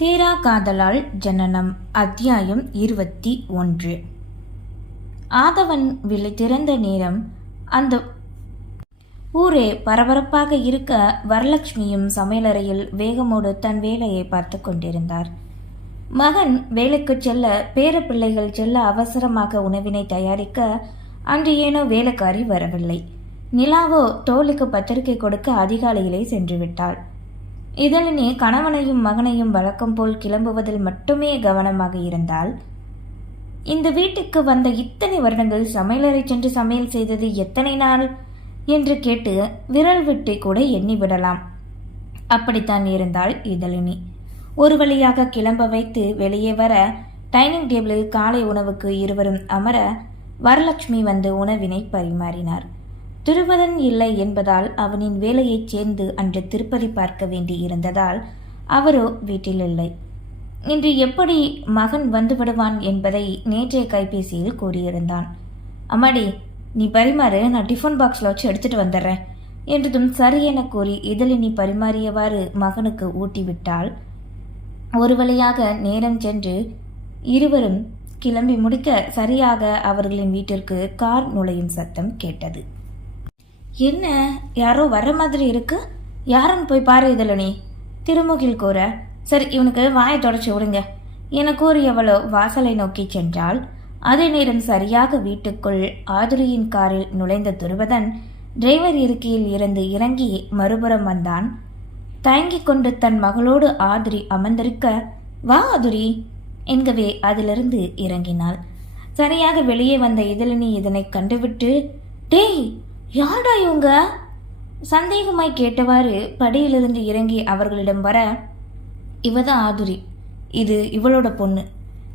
தேரா காதலால் ஜனனம் அத்தியாயம் இருபத்தி ஒன்று. ஆதவன் விலை திறந்த நேரம் அந்த ஊரே பரபரப்பாக இருக்க வரலட்சுமியும் சமையலறையில் வேகமோடு தன் வேலையை பார்த்து கொண்டிருந்தார். மகன் வேலைக்கு செல்ல பேரப்பிள்ளைகள் செல்ல அவசரமாக உணவினை தயாரிக்க அன்று ஏனோ வேலைக்காரி வரவில்லை. நிலாவோ தோளுக்கு பத்திரிகை கொடுக்க அதிகாலையிலே சென்று விட்டாள் இதழினி கணவனையும் மகனையும் வழக்கம் போல் கிளம்புவதில் மட்டுமே கவனமாக இருந்தால் இந்த வீட்டுக்கு வந்த இத்தனை வருடங்கள் சமையலறை சென்று சமையல் செய்தது எத்தனை நாள்? என்று கேட்டு விரல் விட்டு கூட எண்ணி விடலாம். அப்படித்தான் இருந்தாள் இதழினி. ஒரு வழியாக கிளம்ப வைத்து வெளியே வர டைனிங் டேபிளில் காலை உணவுக்கு இருவரும் அமர வரலட்சுமி வந்து உணவினை பரிமாறினார். திருவதன் இல்லை என்பதால் அவனின் வேலையைச் சேர்ந்து அன்று திருப்பதி பார்க்க வேண்டி இருந்ததால் அவரோ வீட்டில் இல்லை இன்று எப்படி மகன் வந்துவிடுவான் என்பதை நேற்றைய கைபேசியில் கூறியிருந்தான். அம்மாடி நீ பரிமாறு நான் டிஃபன் பாக்ஸில் வச்சு எடுத்துட்டு வந்துடுறேன் என்றதும் சரி என கூறி இதழினி பரிமாறியவாறு மகனுக்கு ஊட்டிவிட்டால் ஒரு வழியாக நேரம் சென்று இருவரும் கிளம்பி முடிக்க சரியாக அவர்களின் வீட்டிற்கு கார் நுழையும் சத்தம் கேட்டது. என்ன? யாரோ வர மாதிரி இருக்கு? யாருன்னு போய் பாரு இதில் நீ திருமுகில் கூற சரி இவனுக்கு வாயை தொடச்சி விடுங்க. என கூறியவளோ வாசலை நோக்கி சென்றாள் அதே நேரம் சரியாக வீட்டுக்குள் ஆதுரியின் காரில் நுழைந்த துருவதன் டிரைவர் இருக்கையில் இருந்து இறங்கி மறுபுறம் வந்தான். தயங்கிக் கொண்டு தன் மகளோடு ஆதுரி அமர்ந்திருக்க வா ஆதுரி. என்கவே அதிலிருந்து இறங்கினாள். சரியாக வெளியே வந்த இதழினி இதனை கண்டுவிட்டு டேய் யாரடா இவங்க? சந்தேகமாய் கேட்டவாறு படியிலிருந்து இறங்கி அவர்களிடம் வர இவதான் ஆதுரி. இது இவளோட பொண்ணு.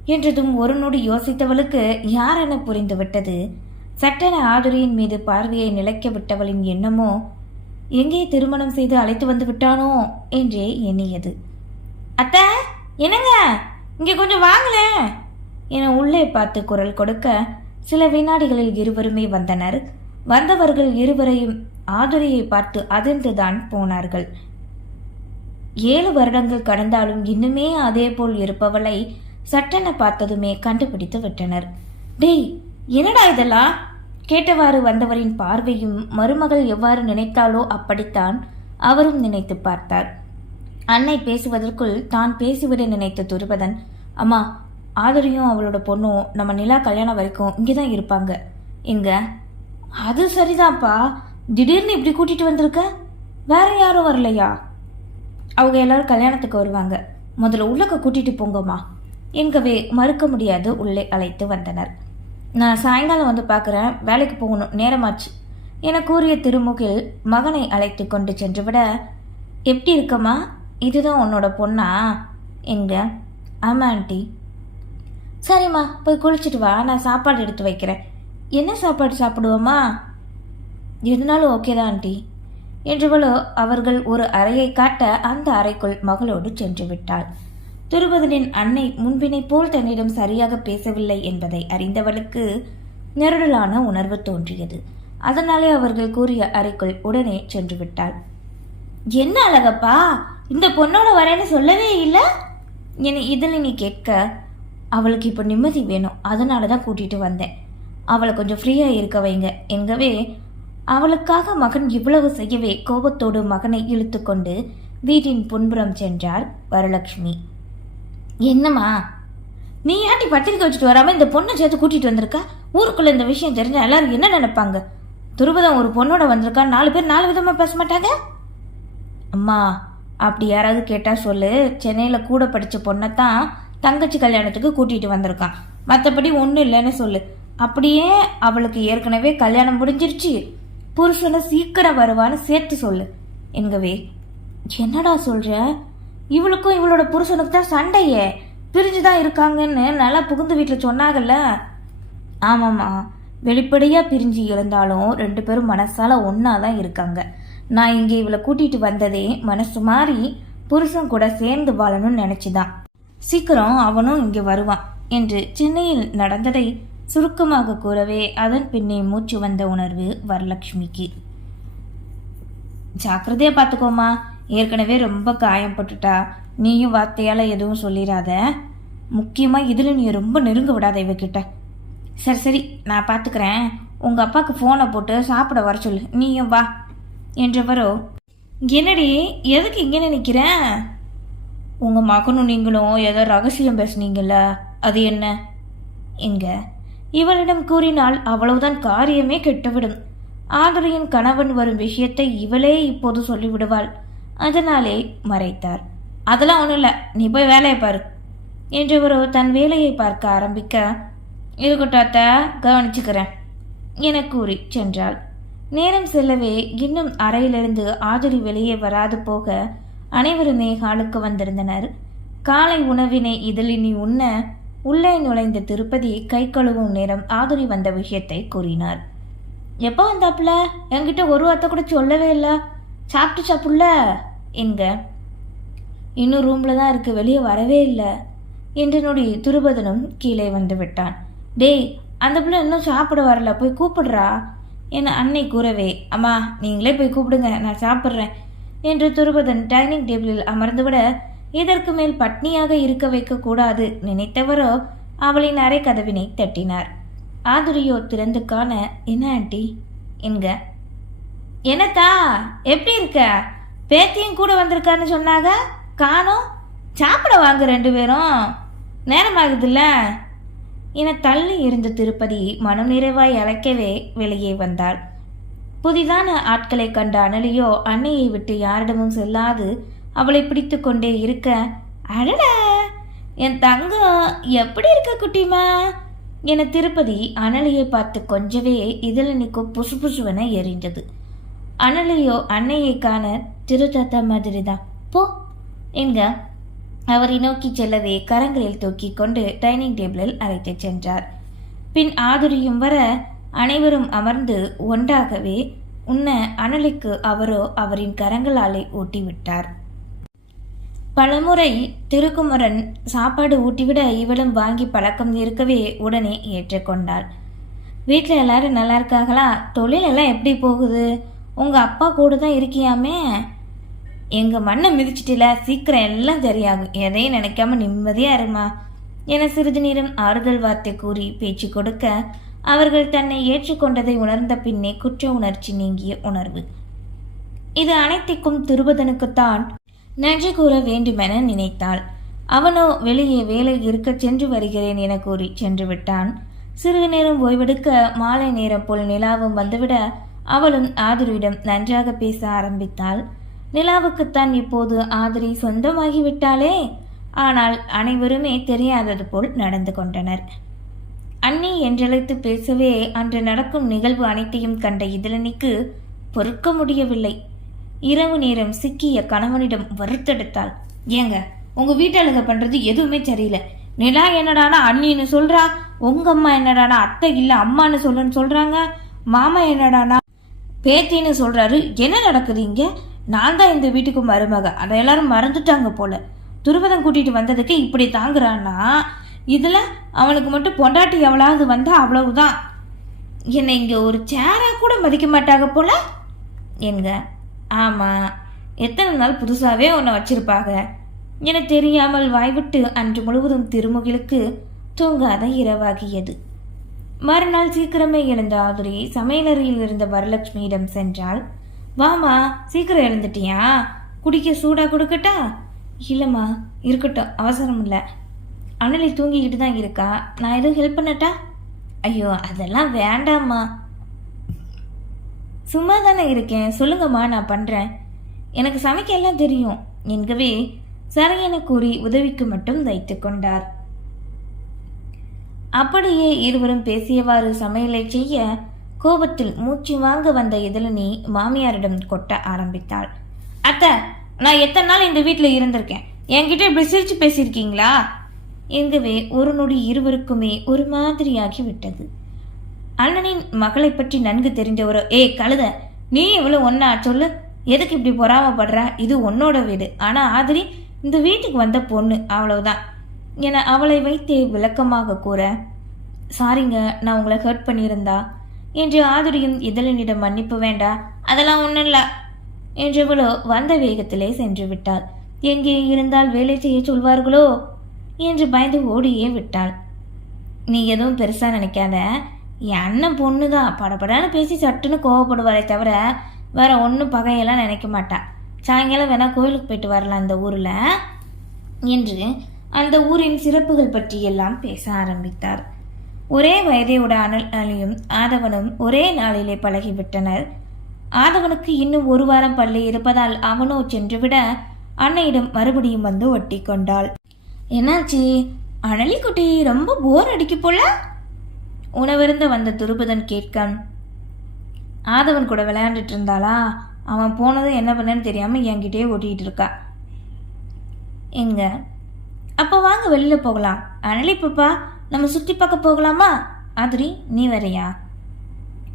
என்றதும் ஒரு நொடி யோசித்தவளுக்கு யார் என புரிந்து விட்டது. சட்டென ஆதுரியின் மீது பார்வையை நிலைக்க விட்டவளின் எண்ணமோ எங்கே திருமணம் செய்து அழைத்து வந்து விட்டானோ? என்றே எண்ணியது. அத்தை என்னங்க? இங்கே கொஞ்சம் வாங்களேன் என உள்ளே பார்த்து குரல் கொடுக்க சில வினாடிகளில் இருவருமே வந்தனர். வந்தவர்கள் இருவரையும் ஆதுரையை பார்த்து அதிர்ந்துதான் போனார்கள். ஏழு வருடங்கள் கடந்தாலும் இன்னுமே அதே போல் இருப்பவளை சட்டென பார்த்ததுமே கண்டுபிடித்து விட்டனர். டேய் என்னடா இதெல்லாம் கேட்டவாறு வந்தவரின் பார்வையும் மருமகள் எவ்வாறு நினைத்தாலோ அப்படித்தான் அவரும் நினைத்து பார்த்தார். அன்னை பேசுவதற்குள் தான் பேசிவிட நினைத்த துருபதன் அம்மா ஆதரியும் அவளோட பொண்ணும் நம்ம நிலா கல்யாணம் வரைக்கும் இங்கே தான் இருப்பாங்க. எங்க? அது சரிதான்ப்பா. திடீர்னு இப்படி கூட்டிட்டு வந்திருக்க? வேற யாரும் வரலையா? அவங்க எல்லாரும் கல்யாணத்துக்கு வருவாங்க. முதல்ல உள்ளக்க கூட்டிட்டு போங்கம்மா. என்கவே மறுக்க முடியாது உள்ளே அழைத்து வந்தனர். நான் சாயங்காலம் வந்து பார்க்குறேன் வேலைக்கு போகணும் நேரமாச்சு. என கூறிய திருமுகில் மகனை அழைத்து கொண்டு சென்று விட எப்படி இருக்கம்மா? இதுதான் உன்னோட பொண்ணா? எங்க ஆமாம் ஆண்டி. சரிம்மா போய் குளிச்சுட்டு வா நான் சாப்பாடு எடுத்து வைக்கிறேன். என்ன சாப்பாடு சாப்பிடுவோமா? எதுனாலும் ஓகே தான் ஆண்டி. என்றவளோ அவர்கள் ஒரு அறையை காட்ட அந்த அறைக்குள் மகளோடு சென்று விட்டாள். துருபதனின் அன்னை முன்பினை போல் தன்னிடம் சரியாக பேசவில்லை என்பதை அறிந்தவளுக்கு நெருடலான உணர்வு தோன்றியது. அதனாலே அவர்கள் கூறிய அறைக்குள் உடனே சென்று விட்டாள். என்ன அழகப்பா இந்த பொண்ணோட வரேன்னு சொல்லவே இல்லை? என இதில் நீ கேட்க அவளுக்கு இப்போ நிம்மதி வேணும். அதனால தான் கூட்டிகிட்டு வந்தேன். அவளை கொஞ்சம் ஃப்ரீயாக இருக்க வைங்க. என்கவே அவளுக்காக மகன் இவ்வளவு செய்யவே கோபத்தோடு மகனை இழுத்துக்கொண்டு வீட்டின் புன்புறம் சென்றார் வரலட்சுமி. என்னம்மா? நீ ஏன்டி பத்திரிக்கை வச்சுட்டு வராமல் இந்த பொண்ணை சேர்த்து கூட்டிகிட்டு வந்திருக்க? ஊருக்குள்ளே இந்த விஷயம் தெரிஞ்சால் எல்லாரும் என்ன நினைப்பாங்க? துருபதம் ஒரு பொண்ணோட வந்திருக்கா? நாலு பேர் நாலு விதமாக பேச மாட்டாங்க? அம்மா அப்படி யாராவது கேட்டால் சொல்லு. சென்னையில் கூட படித்த பொண்ணை தான் தங்கச்சி கல்யாணத்துக்கு கூட்டிகிட்டு வந்திருக்கான். மற்றபடி ஒன்றும் இல்லைன்னு சொல்லு. அப்படியே அவளுக்கு ஏற்கனவே கல்யாணம் முடிஞ்சிருச்சு. புருஷனை சீக்கிரம் வருவான்னு சேர்த்து சொல்லு. என்கவே என்னடா சொல்ற? இவளுக்கும் இவளோட புருஷனுக்கு தான் சண்டையே. பிரிஞ்சு தான் இருக்காங்கன்னு நல்லா புகுந்து வீட்டில் சொன்னாங்கல்ல ஆமாம்மா வெளிப்படையாக பிரிஞ்சு இருந்தாலும் ரெண்டு பேரும் மனசால ஒன்றா தான் இருக்காங்க. நான் இங்கே இவளை கூட்டிட்டு வந்ததே மனசு மாறி புருஷன் கூட சேர்ந்து வாழணும்னு நினச்சிதான். சீக்கிரம் அவனும் இங்கே வருவான் என்று சென்னையில் நடந்ததை சுருக்கமாக கூறவே அதன் பின்னே மூச்சு வந்த உணர்வு வரலட்சுமிக்கு. ஜாக்கிரதையா பார்த்துக்கோமா. ஏற்கனவே ரொம்ப காயம் பட்டுட்டா. நீயும் வார்த்தையால் எதுவும் சொல்லிடாத. முக்கியமாக இதில் நீ ரொம்ப நெருங்க விடாத இவகிட்ட. சரி சரி நான் பார்த்துக்கிறேன். உங்கள் அப்பாவுக்கு ஃபோனை போட்டு சாப்பிட வர சொல்லு. நீயும் வா என்றவரோ என்னடி எதுக்கு இங்கே நிற்கிறேன் உங்கள் மகனும் நீங்களும் ஏதோ ரகசியம் பேசுனீங்கள்ல அது என்ன? எங்கே இவளிடம் கூறினால் அவ்வளவுதான் காரியமே கெட்டுவிடும். ஆதரியின் கணவன் வரும் விஷயத்தை இவளே இப்போது சொல்லிவிடுவாள். அதனாலே மறைத்தார். அதெல்லாம் ஒன்றும் இல்லை நீ போய் வேலையை பாரு என்றவரோ தன் வேலையை பார்க்க ஆரம்பிக்க இருக்கட்டும் கவனிச்சுக்கிறேன் என கூறி சென்றாள். நேரம் செல்லவே இன்னும் அறையிலிருந்து ஆதுரி வெளியே வராது போக அனைவருமே ஹாலுக்கு வந்திருந்தனர். காலை உணவினை இதழினி உண்ண உள்ளே நுழைந்த திருப்பதி கை கழுவும் நேரம் ஆதுரி வந்த விஷயத்தை கூறினார். எப்போ வந்தாப்புல என்கிட்ட ஒரு வார்த்தை கூட சொல்லவே இல்லை. சாப்பிட்டு சாப்பிடல என்க. இன்னும் ரூமில் தான் இருக்கு. வெளியே வரவே இல்லை. என்று நொடி துருபதனும் கீழே வந்து விட்டான். டேய் அந்த பிள்ளை இன்னும் சாப்பிட வரல. போய் கூப்பிடுறா? என அன்னை கூறவே அம்மா நீங்களே போய் கூப்பிடுங்க. நான் சாப்பிட்றேன். என்று துருபதன் டைனிங் டேபிளில் அமர்ந்துவிட இதற்கு மேல் பட்னியாக இருக்க வைக்கக்கூடாது நினைத்தவரோ அவளின் அறை கதவினை தட்டினார். ஆதுரியோ திறந்து காண என்ன ஆண்டி? என்க. என்னத்தா எப்படி இருக்க? பேத்தியும் கூட வந்திருக்கான்னு சொன்னாங்க காணோம் சாப்பிட வாங்க ரெண்டு பேரும். நேரமாகுதுல்ல. என தள்ளி இருந்த திருப்பதி மனம் நிறைவாய் அழைக்கவே வெளியே வந்தாள். புதிதான ஆட்களை கண்ட அனலியோ அன்னையை விட்டு யாரிடமும் செல்லாது. அவளை பிடித்து கொண்டே இருக்க அடடா என் தங்கம் எப்படி இருக்க குட்டிமா? என திருப்பதி அனலியை பார்த்து கொஞ்சவே இதில் நிற்கும் புசு புசுவென எரிந்தது. அனலியோ அன்னையை காண திருத்தாத்தா மாதிரி தான் போ என்க அவரை நோக்கி செல்லவே கரங்களில் தூக்கி கொண்டு டைனிங் டேபிளில் அழைத்துச் சென்றார். பின் ஆதுரியும் வர அனைவரும் அமர்ந்து ஒன்றாகவே உன்ன அனலிக்கு அவரோ அவரின் கரங்களாலே ஊட்டிவிட்டார் பலமுறை திருக்குமரன் சாப்பாடு ஊட்டிவிட இவளும் வாங்கி பழக்கம் இருக்கவே உடனே ஏற்றுக்கொண்டாள். வீட்டில் எல்லாரும் நல்லா இருக்காங்களா தொழில் எல்லாம் எப்படி போகுது? உங்கள் அப்பா கூட தான் இருக்கியாமே? எங்கள் மண்ணை மிதிச்சிட்டில சீக்கிரம் எல்லாம் சரியாகும். எதையும் நினைக்காம நிம்மதியாக இருமா? என சிறிது நேரம் ஆறுதல் வார்த்தை கூறி பேச்சு கொடுக்க அவர்கள் தன்னை ஏற்றுக்கொண்டதை உணர்ந்த பின்னே குற்ற உணர்ச்சி நீங்கிய உணர்வு. இது அனைத்திற்கும் திருபதனுக்குத்தான் நன்றி கூற வேண்டுமென நினைத்தாள். அவனோ வெளியே வேலை இருக்க சென்று வருகிறேன் என கூறி சென்று விட்டான். சிறிது நேரம் ஓய்வெடுக்க மாலை நேரம் போல் நிலாவும் வந்துவிட அவளும் ஆதிரியிடம் நன்றாக பேச ஆரம்பித்தாள். நிலாவுக்குத்தான் இப்போது ஆதிரி சொந்தமாகிவிட்டாளே? ஆனால் அனைவருமே தெரியாதது போல் நடந்து கொண்டனர். அண்ணி என்றழைத்து பேசவே அன்று நடக்கும் நிகழ்வு அனைத்தையும் கண்ட இதழனிக்கு பொறுக்க முடியவில்லை. இரவு நேரம் சிக்கிய கணவனிடம் வருத்தெடுத்தாள். ஏங்க உங்க வீட்டழுக பண்றது எதுவுமே சரியில்லை. நிலா என்னடானா அண்ணின்னு சொல்றா? உங்க அம்மா என்னடானா அத்தை இல்ல அம்மான்னு சொல்லுன்னு சொல்றாங்க? மாமா என்னடானா பேத்தின்னு சொல்றாரு? என்ன நடக்குது இங்க? நான் தான் இந்த வீட்டுக்கு மருமக. அதை எல்லாரும் மறந்துட்டாங்க போல. துருவதம் கூட்டிட்டு வந்ததுக்கு இப்படி தாங்குறான்னா? இதுல அவனுக்கு மட்டும் பொண்டாட்டி எவ்வளவு வந்தா அவ்வளவுதான். என்னை இங்க ஒரு சேரா கூட மதிக்க மாட்டாங்க போல. என்க ஆமாம் எத்தனை நாள் புதுசாகவே உன்னை வச்சிருப்பாங்க என தெரியாமல் வாய்விட்டு அன்று முழுவதும் திருமுகிலுக்கு தூங்காத இரவாகியது. மறுநாள் சீக்கிரமே எழுந்த ஆதுரி சமையலறையில் இருந்த வரலட்சுமியிடம் சென்றால் வாமா சீக்கிரம் எழுந்துட்டியா? குடிக்க சூடா கொடுக்கட்டா? இல்லைம்மா இருக்கட்டும் அவசரம் இல்லை அனலி தூங்கிக்கிட்டு தான் இருக்கா. நான் எதுவும் ஹெல்ப் பண்ணட்டா? ஐயோ அதெல்லாம் வேண்டாம்மா. சும்மா தானே இருக்கேன். சொல்லுங்கம்மா நான் பண்ணுறேன் எனக்கு சமைக்க எல்லாம் தெரியும். என்கவே சரையென கூறி உதவிக்கு மட்டும் வைத்து கொண்டார். அப்படியே இருவரும் பேசியவாறு சமையலை செய்ய கோபத்தில் மூச்சு வாங்க வந்த இதழினி மாமியாரிடம் கொட்ட ஆரம்பித்தாள். அத்தை நான் எத்தனை நாள் இந்த வீட்டில் இருந்திருக்கேன்? என்கிட்ட இப்படி சிரிச்சு பேசியிருக்கீங்களா? எங்கவே ஒரு நொடி இருவருக்குமே ஒரு மாதிரியாகி விட்டது அண்ணனின் மகளை பற்றி நன்கு தெரிஞ்சவரோ ஏய் கழுத நீ இவ்வளோ ஒன்றா சொல்லு. எதுக்கு இப்படி பொறாமப்படுற? இது உன்னோட வீடு. ஆனால் ஆதிரி இந்த வீட்டுக்கு வந்த பொண்ணு அவ்வளவுதான். என அவளை வைத்தே விளக்கமாக கூற சாரிங்க நான் உங்களை ஹர்ட் பண்ணியிருந்தா? என்று ஆதிரியும் இதழனிடம் மன்னிப்பு வேண்டா அதெல்லாம் ஒன்றும் இல்லை. என்றவளோ வந்த வேகத்திலே சென்று விட்டாள். எங்கே இருந்தால் வேலை செய்ய சொல்வார்களோ? என்று பயந்து ஓடியே விட்டாள். நீ எதுவும் பெருசாக நினைக்காத. என் அண்ணன் பொண்ணு தான் படப்படான்னு பேசி சட்டுன்னு கோவப்படுவாரே தவிர வேற ஒன்றும் பகையெல்லாம் நினைக்க மாட்டான் சாயங்காலம் வேணால் கோயிலுக்கு போயிட்டு வரலாம் அந்த ஊரில். என்று அந்த ஊரின் சிறப்புகள் பற்றியெல்லாம் பேச ஆரம்பித்தார். ஒரே வயதையோட அனலியும் ஆதவனும் ஒரே நாளிலே பழகிவிட்டனர். ஆதவனுக்கு இன்னும் ஒரு வாரம் பள்ளி இருப்பதால் அவனோ சென்றுவிட அன்னையிடம் மறுபடியும் வந்து ஒட்டி கொண்டாள் என்னாச்சு? அனலிக்குட்டி ரொம்ப போர் அடிக்க போல? உணவிருந்து வந்த துருபதன் கேட்க ஆதவன் கூட விளையாண்டுட்டு இருந்தாளா அவன் போனதும் என்ன பண்ணன்னு தெரியாமல் என்கிட்டயே ஓட்டிகிட்டு இருக்கா எங்க? அப்போ வாங்க வெளியில் போகலாம். அனலி பாப்பா நம்ம சுற்றி பார்க்க போகலாமா? ஆதிரி நீ வரையா?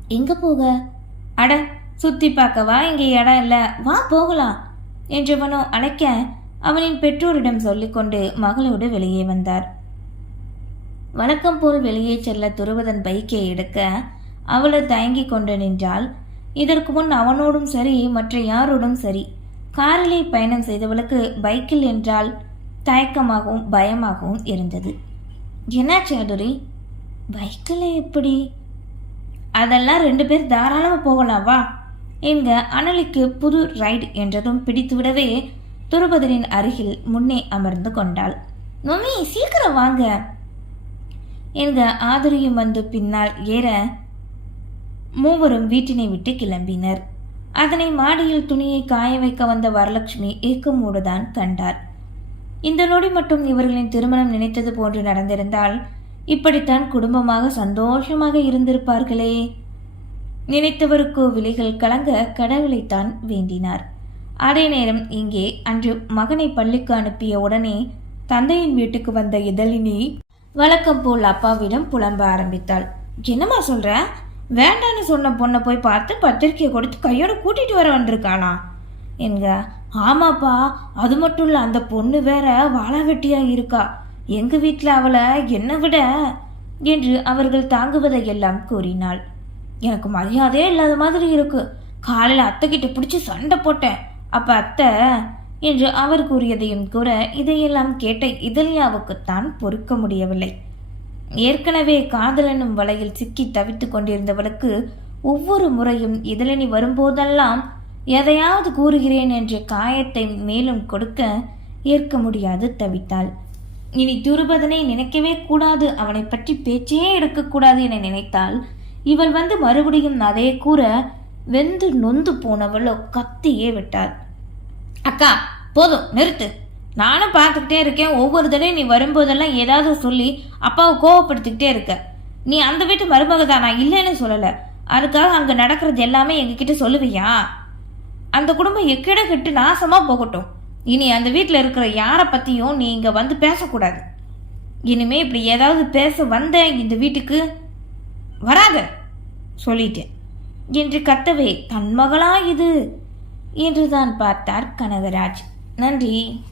எங்கே போக? அட சுத்தி பார்க்கவா? இங்கே இடம் இல்லை. வா போகலாம் என்றவனோ அழைக்க அவனின் பெற்றோரிடம் சொல்லிக்கொண்டு மகளோடு வெளியே வந்தார். வழக்கம் போல் வெளியே செல்ல துருவதன் பைக்கை எடுக்க அவளை தயங்கி கொண்டு நின்றாள். இதற்கு முன் அவனோடும் சரி மற்ற யாரோடும் சரி. காரிலே பயணம் செய்தவளுக்கு பைக்கில் என்றால் தயக்கமாகவும் பயமாகவும் இருந்தது. என்னாச்சு அதுரி பைக்கில் எப்படி? அதெல்லாம் ரெண்டு பேர் தாராளமாக போகலாம் வா. என்க அனலிக்கு புது ரைடு என்றதும் பிடித்துவிடவே துருபதனின் அருகில் முன்னே அமர்ந்து கொண்டாள். மம்மி சீக்கிரம் வாங்க. என்க ஆதரியும் வந்து பின்னால் ஏற மூவரும் வீட்டினை விட்டு கிளம்பினர். அதனை மாடியில் துணியை காய வைக்க வந்த வரலட்சுமி ஏக்கமோடுதான் கண்டார் இந்த நொடி மட்டும் இவர்களின் திருமணம் நினைத்தது போன்று நடந்திருந்தால் இப்படித்தான் குடும்பமாக சந்தோஷமாக இருந்திருப்பார்களே. நினைத்தவருக்கோ விலைகள் கலங்க கடவுளைத்தான் வேண்டினார். அதே நேரம் இங்கே அன்று மகனை பள்ளிக்கு அனுப்பிய உடனே தந்தையின் வீட்டுக்கு வந்த இதழினி வழக்கம் போல் அப்பாவிடம் புலம்ப ஆரம்பித்தாள். என்னம்மா சொல்ற? வேண்டான்னு சொன்ன பொண்ணை போய் பார்த்து பத்திரிக்கையை கொடுத்து கையோட கூட்டிட்டு வர வந்திருக்கானா என்க ஆமாப்பா அது மட்டும் இல்லை அந்த பொண்ணு வேற வாழா வெட்டியா இருக்கா. எங்க வீட்டில் அவளை என்னை விட? என்று அவர்கள் தாங்குவதை எல்லாம் கூறினாள். எனக்கு மரியாதையே இல்லாத மாதிரி இருக்கு. காலையில் அத்தைக்கிட்ட பிடிச்சி சண்டை போட்டேன். அப்போ அத்தை என்று அவர் கூறியதையும் கூற இதையெல்லாம் கேட்ட இதழ்யாவுக்குத்தான் பொறுக்க முடியவில்லை. ஏற்கனவே காதலனும் வலையில் சிக்கி தவித்துக் கொண்டிருந்தவளுக்கு ஒவ்வொரு முறையும் இதழனி வரும்போதெல்லாம் எதையாவது கூறுகிறேன் என்ற காயத்தை மேலும் கொடுக்க ஏற்க முடியாது தவித்தாள். இனி துருபதனை நினைக்கவே கூடாது அவனை பற்றி பேச்சே எடுக்கக்கூடாது என நினைத்தாள். இவள் வந்து மறுபடியும் அதே கூற வெந்து நொந்து போனவளோ கத்தியே விட்டாள். அக்கா போதும் நிறுத்து. நானும் பார்த்துக்கிட்டே இருக்கேன். ஒவ்வொரு தடவையும் நீ வரும்போதெல்லாம் ஏதாவது சொல்லி அப்பாவை கோவப்படுத்திக்கிட்டே இருக்க. நீ அந்த வீட்டு மருமக தான்? நான் இல்லைன்னு சொல்லலை. அதுக்காக அங்கே நடக்கிறது எல்லாமே எங்ககிட்ட சொல்லுவியா? அந்த குடும்பம் எக்கிட கிட்டு நாசமாக போகட்டும். இனி அந்த வீட்டில் இருக்கிற யாரை பற்றியும் நீ இங்கே வந்து பேசக்கூடாது. இனிமே இப்படி ஏதாவது பேச வந்த இந்த வீட்டுக்கு வராத சொல்லிட்டேன். என்று கத்தவே தன் மகளா இது? என்றுதான் பார்த்தார் கனகராஜ். நன்றி.